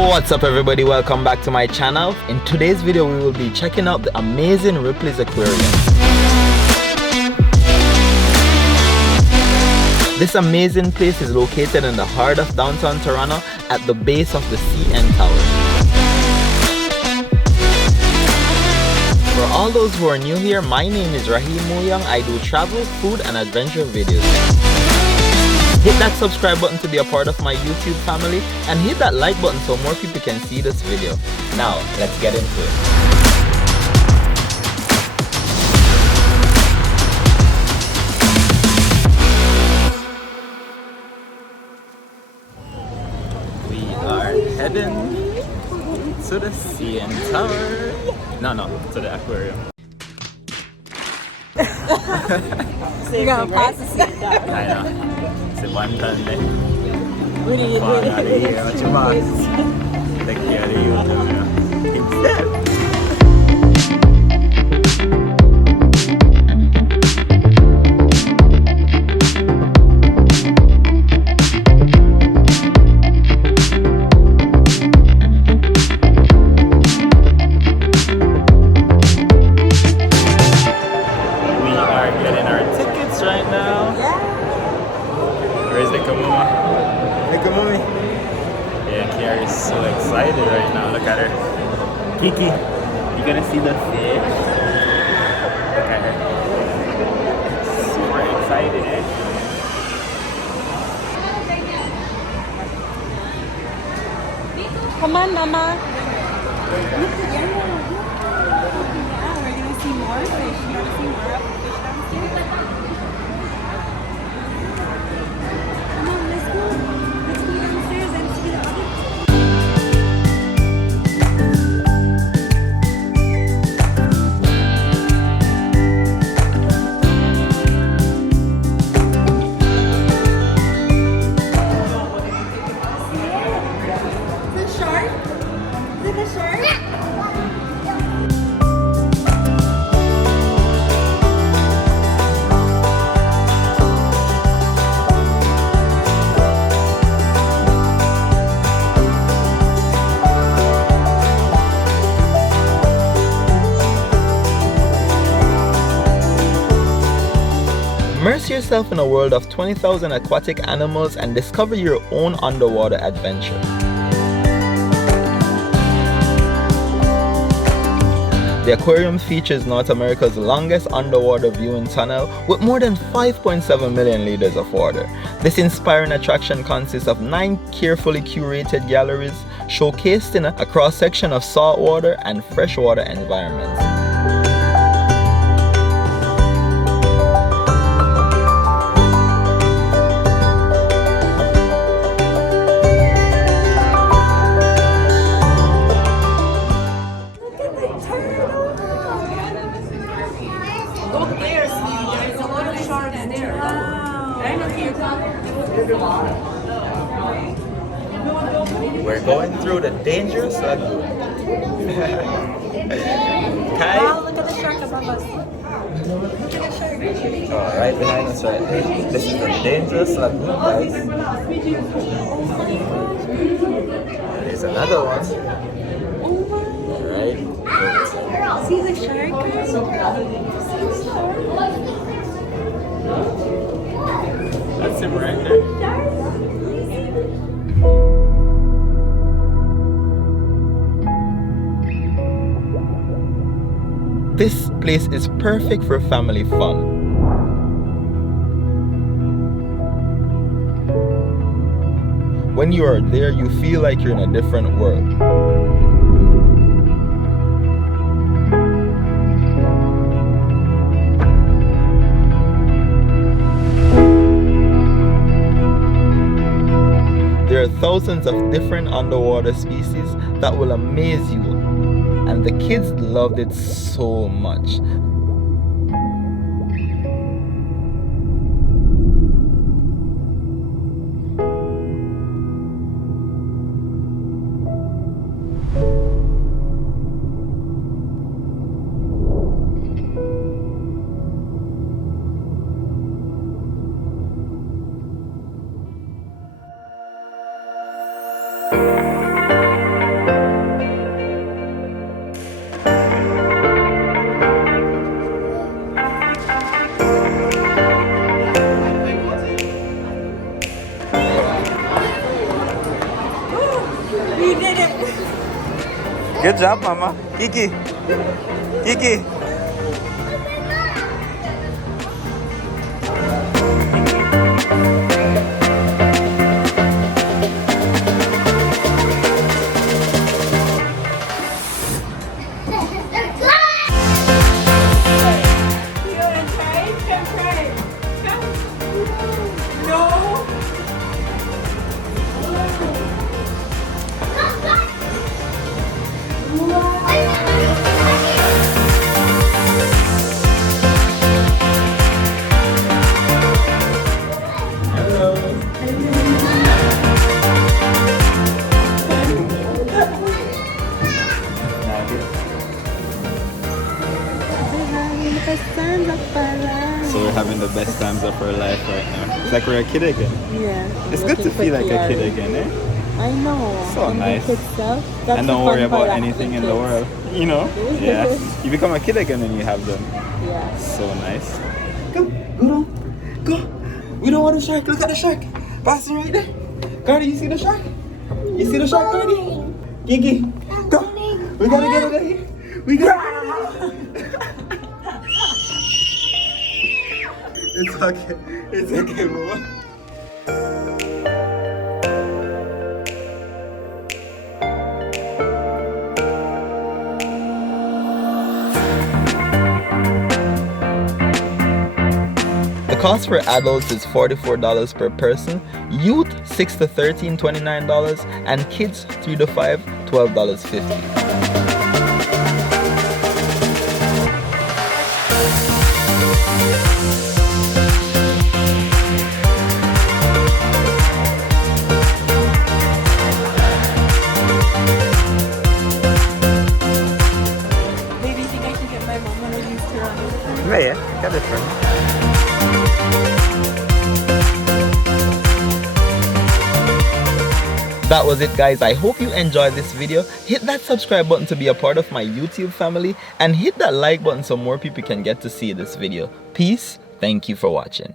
What's up everybody, welcome back to my channel. In today's video we will be checking out the amazing Ripley's Aquarium. This amazing place is located in the heart of downtown Toronto at the base of the CN Tower. For all those who are new here, my name is Rahim Moyoung. I do travel, food and adventure videos. Hit that subscribe button to be a part of my YouTube family and hit that like button so more people can see this video. Now, let's get into it. We are heading to the CN Tower. No, to the aquarium. You're gonna pass the seat down. I know. It's one time day. What do you do? What you want? Take care of you. Instead. So excited right now. Look at her. Kiki, you gonna see the fish? Look at her. Super excited, eh? Come on, Mama. Yeah, we're gonna see more fish. You wanna see more of the fish downstairs? Come on, let's go. Let's go downstairs and see the other. Immerse yourself in a world of 20,000 aquatic animals and discover your own underwater adventure. The aquarium features North America's longest underwater viewing tunnel with more than 5.7 million liters of water. This inspiring attraction consists of 9 carefully curated galleries showcased in a cross-section of saltwater and freshwater environments. We're going through the dangerous lagoon. Kai? Wow, look at the shark above us. Look at the shark. Oh, right behind us, right? This is the dangerous lagoon, guys. There's another one. Right? See the shark, guys? That's him right there. This place is perfect for family fun. When you are there, you feel like you're in a different world. There are thousands of different underwater species that will amaze you. And the kids loved it so much. it. Good job, Mama. Kiki. Kiki. So we're having the best times of our life right now. It's like we're a kid again. Yeah. It's good to feel like a kid again, eh? I know. So nice. And don't worry about anything in the world. You know? Yeah. You become a kid again when you have them. Yeah. So nice. Go, go, go. We don't want a shark. Look at the shark. Pass it right there. Cardi, you see the shark? You see the shark, Cardi? Kiki, go. We gotta get over here. We gotta. It's okay. It's okay, Mama. The cost for adults is $44 per person, youth $6 to $13, $29, and kids 3 to 5, $12.50. Maybe you think I can get my mom one of these to run with her? Yeah, got it, friend. That was it, guys. I hope you enjoyed this video. Hit that subscribe button to be a part of my YouTube family, and hit that like button so more people can get to see this video. Peace. Thank you for watching.